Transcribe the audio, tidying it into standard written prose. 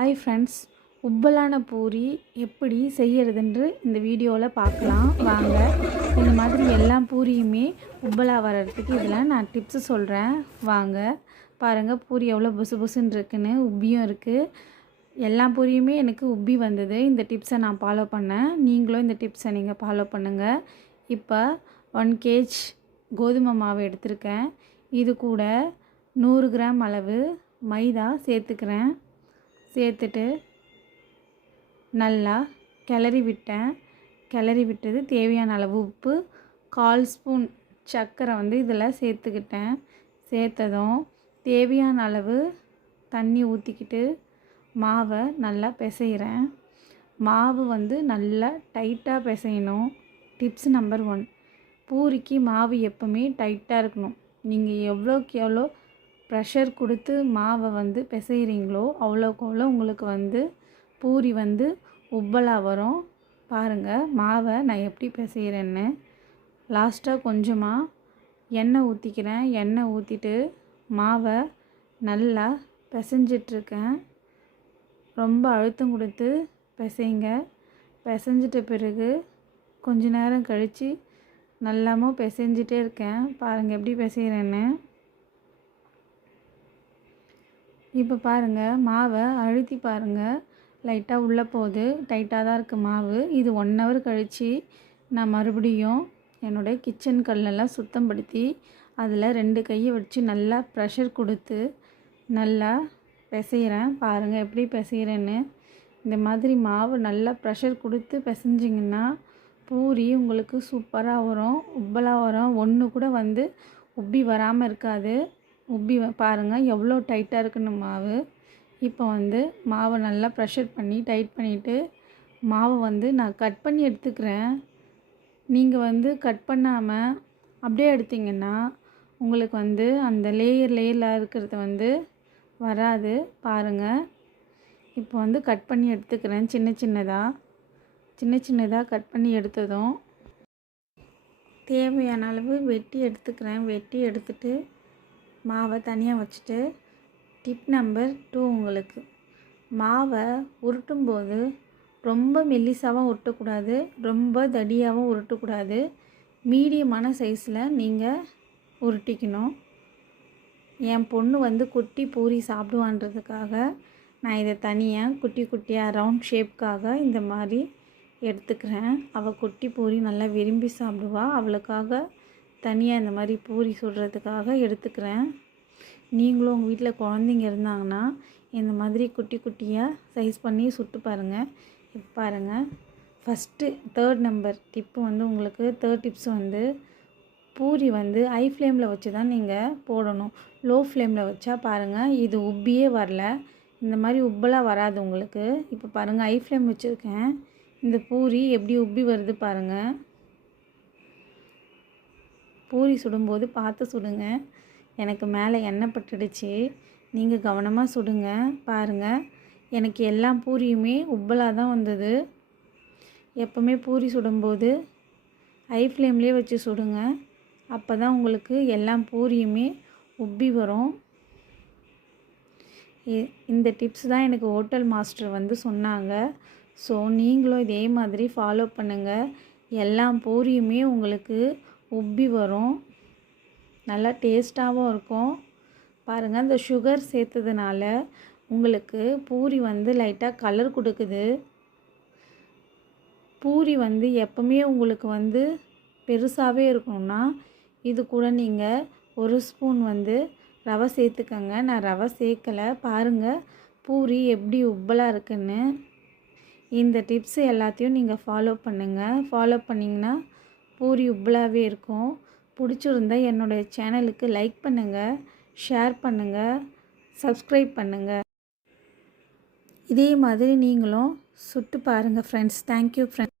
Hi friends, உப்பலான puri எப்படி செய்கிறதுன்று இந்த வீடியோவில் பார்க்கலாம் வாங்க. இந்த மாதிரி எல்லா பூரியுமே உப்பலாக வர்றதுக்கு இதில் நான் டிப்ஸு சொல்கிறேன் வாங்க. பாருங்கள், பூரி எவ்வளோ புசு புசுன்னு இருக்குன்னு, உப்பியும் இருக்குது. எல்லா பூரியுமே எனக்கு உப்பி வந்தது. இந்த டிப்ஸை நான் ஃபாலோ பண்ணேன். நீங்களும் இந்த டிப்ஸை நீங்கள் ஃபாலோ பண்ணுங்கள். இப்போ 1 kg கோதுமை மாவு எடுத்திருக்கேன். இது கூட 100 கிராம் அளவு மைதா சேர்த்துக்கிறேன். சேர்த்துட்டு நல்லா கிளறி விட்டேன். கிளறி விட்டது தேவையான அளவு உப்பு, 1/4 ஸ்பூன் சர்க்கரை இதில் சேர்த்துக்கிட்டேன். சேர்த்ததும் தேவையான அளவு தண்ணி ஊற்றிக்கிட்டு மாவை நல்லா பிசைகிறேன். மாவு நல்லா டைட்டாக பிசையணும். டிப்ஸ் நம்பர் 1, பூரிக்கு மாவு எப்போவுமே டைட்டாக இருக்கணும். நீங்கள் எவ்வளோக்கு எவ்வளோ ப்ரெஷர் கொடுத்து மாவை பிசைகிறீங்களோ அவ்வளோக்கு அவ்வளோ உங்களுக்கு பூரி உப்பலாக வரும். பாருங்கள், மாவை நான் எப்படி பிசைகிறேன்னு. லாஸ்ட்டாக கொஞ்சமாக எண்ணெய் ஊற்றிக்கிறேன். எண்ணெய் ஊற்றிட்டு மாவை நல்லா பிசைஞ்சிட்ருக்கேன். ரொம்ப அழுத்தம் கொடுத்து பிசைங்க. பிசைஞ்சிட்ட பிறகு கொஞ்ச நேரம் கழித்து நல்லாமல் பிசைஞ்சிட்டே இருக்கேன். பாருங்கள் எப்படி பிசைகிறேன்னு. இப்போ பாருங்கள், மாவை அழுத்தி பாருங்கள், லைட்டாக உள்ளே போகுது. டைட்டாக தான் இருக்குது மாவு. இது 1 hour கழித்து நான் மறுபடியும் என்னுடைய கிச்சன் கல்லெல்லாம் சுத்தப்படுத்தி அதில் 2 கையை வச்சு நல்லா ப்ரெஷர் கொடுத்து நல்லா பிசைகிறேன். பாருங்கள் எப்படி பிசைகிறேன்னு. இந்த மாதிரி மாவு நல்லா ப்ரெஷர் கொடுத்து பிசைஞ்சிங்கன்னா பூரி உங்களுக்கு சூப்பராக வரும், உப்பலாக வரும். ஒன்று கூட உப்பி வராமல் இருக்காது. உப்பி பாருங்கள் எவ்வளோ டைட்டாக இருக்குன்னு மாவு. இப்போ மாவை நல்லா ப்ரெஷர் பண்ணி டைட் பண்ணிவிட்டு மாவை நான் கட் பண்ணி எடுத்துக்கிறேன். நீங்கள் கட் பண்ணாமல் அப்படியே எடுத்திங்கன்னா உங்களுக்கு அந்த லேயரில் இருக்கிறது வராது. பாருங்கள், இப்போ கட் பண்ணி எடுத்துக்கிறேன். சின்ன சின்னதாக கட் பண்ணி எடுத்ததும் தேவையான அளவு வெட்டி எடுத்துக்கிறேன். வெட்டி எடுத்துட்டு மாவை தனியாக வச்சுட்டு, டிப் நம்பர் 2, உங்களுக்கு மாவை உருட்டும்போது ரொம்ப மெல்லிசாவும் உருட்டக்கூடாது, ரொம்ப தடியாகவும் உருட்டக்கூடாது. மீடியமான சைஸில் நீங்கள் உருட்டிக்கணும். என் பொண்ணு குட்டி பூரி சாப்பிடுவான்றதுக்காக நான் இதை தனியாக குட்டி குட்டியாக ரவுண்ட் ஷேப்காக இந்த மாதிரி எடுத்துக்கிறேன். அவள் குட்டி பூரி நல்லா விரும்பி சாப்பிடுவா. அவளுக்காக தனியாக இந்த மாதிரி பூரி சுடுறதுக்காக எடுத்துக்கிறேன். நீங்களும் உங்கள் வீட்டில் குழந்தைங்க இருந்தாங்கன்னா இந்த மாதிரி குட்டி குட்டியாக சைஸ் பண்ணி சுட்டு பாருங்கள். இப்போ பாருங்கள், ஃபஸ்ட்டு 3rd நம்பர் டிப்பு உங்களுக்கு 3rd டிப்ஸ் பூரி ஹை ஃப்ளேமில் வச்சு தான் நீங்கள் போடணும். லோ ஃப்ளேமில் வச்சா பாருங்கள் இது உப்பியே வரல. இந்த மாதிரி உப்பலாக வராது உங்களுக்கு. இப்போ பாருங்கள், ஹை ஃப்ளேம் வச்சுருக்கேன். இந்த பூரி எப்படி உப்பி வருது பாருங்கள். பூரி சுடும்போது பார்த்து சுடுங்க. எனக்கு மேலே எண்ணெய் பட்டுடுச்சு. நீங்கள் கவனமாக சுடுங்க. பாருங்கள், எனக்கு எல்லா பூரியுமே உப்பலாக தான் வந்தது. எப்போவுமே பூரி சுடும்போது ஹை ஃப்ளேம்லேயே வச்சு சுடுங்க. அப்போ தான் உங்களுக்கு எல்லா பூரியுமே உப்பி வரும். இந்த டிப்ஸ் தான் எனக்கு ஹோட்டல் மாஸ்டர் சொன்னாங்க. ஸோ நீங்களும் இதே மாதிரி ஃபாலோ பண்ணுங்கள். எல்லா பூரியுமே உங்களுக்கு உப்பி வரும், நல்லா டேஸ்ட்டாகவும் இருக்கும். பாருங்கள், இந்த சுகர் சேர்த்ததுனால உங்களுக்கு பூரி லைட்டாக கலர் கொடுக்குது. பூரி எப்போவுமே உங்களுக்கு பெருசாகவே இருக்கணும்னா இது கூட நீங்கள் 1 ஸ்பூன் ரவை சேர்த்துக்கங்க. நான் ரவை சேர்க்கலை. பாருங்கள் பூரி எப்படி உப்பலாக இருக்குன்னு. இந்த டிப்ஸ் எல்லாத்தையும் நீங்கள் ஃபாலோ பண்ணுங்கள். ஃபாலோ பண்ணிங்கன்னா பூரி உப்பலாகவே இருக்கும். பிடிச்சிருந்தா என்னுடைய சேனலுக்கு லைக் பண்ணுங்கள், ஷேர் பண்ணுங்கள், சப்ஸ்கிரைப் பண்ணுங்கள். இதே மாதிரி நீங்களும் சுட்டு பாருங்கள் ஃப்ரெண்ட்ஸ். Thank you friends.